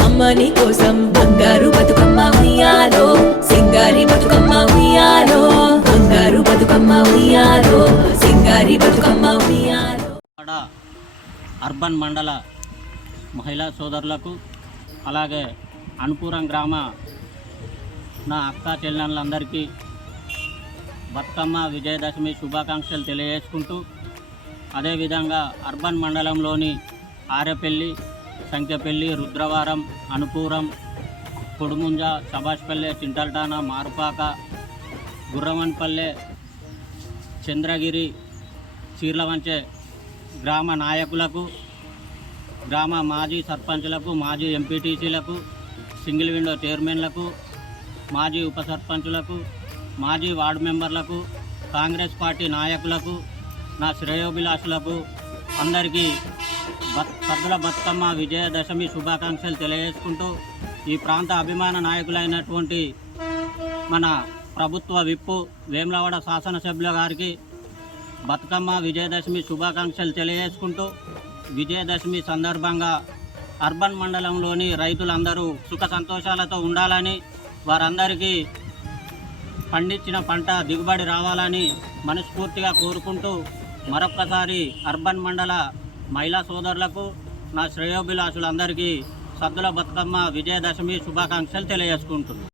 అమ్మని కోసం బంగారు బతుకమ్మ ఉయ్యాలో సింగారి బతుకమ్మ ఉయ్యాలో బంగారు బతుకమ్మ ఉయ్యాలో సింగారి బతుకమ్మ ఉయ్యాలో. అర్బన్ మండల మహిళా సోదరులకు అలాగే అనుపురం గ్రామ నా అక్క చెల్లెళ్ళందరికీ బతుకమ్మ విజయదశమి శుభాకాంక్షలు తెలియజేసుకుంటూ అదేవిధంగా అర్బన్ మండలంలోని ఆరేపల్లి సంఖ్యపల్లి రుద్రవారం అనుపూరం కొడుముంజ సభాష్పల్లె చింటల్టానా మారుపాక గుర్రవన్పల్లె చంద్రగిరి చీర్లవంచె గ్రామ నాయకులకు గ్రామ మాజీ సర్పంచులకు మాజీ ఎంపీటీసీలకు సింగిల్ విండో చైర్మన్లకు మాజీ ఉప సర్పంచులకు మాజీ వార్డు మెంబర్లకు కాంగ్రెస్ పార్టీ నాయకులకు నా శ్రేయోభిలాషులకు అందరికీ సద్దుల బతుకమ్మ విజయదశమి శుభాకాంక్షలు తెలియజేసుకుంటూ ఈ ప్రాంత అభిమాన నాయకులైనటువంటి మన ప్రభుత్వ విప్పు వేములవాడ శాసనసభ్యుల గారికి బతుకమ్మ విజయదశమి శుభాకాంక్షలు తెలియజేసుకుంటూ విజయదశమి సందర్భంగా అర్బన్ మండలంలోని రైతులందరూ సుఖ సంతోషాలతో ఉండాలని వారందరికీ పండించిన పంట దిగుబడి రావాలని మనస్ఫూర్తిగా కోరుకుంటూ మరొక్కసారి అర్బన్ మండల మహిళా సోదరులకు నా శ్రేయోభిలాషులందరికీ సద్దుల బతుకమ్మ విజయదశమి శుభాకాంక్షలు తెలియజేసుకుంటున్నాను.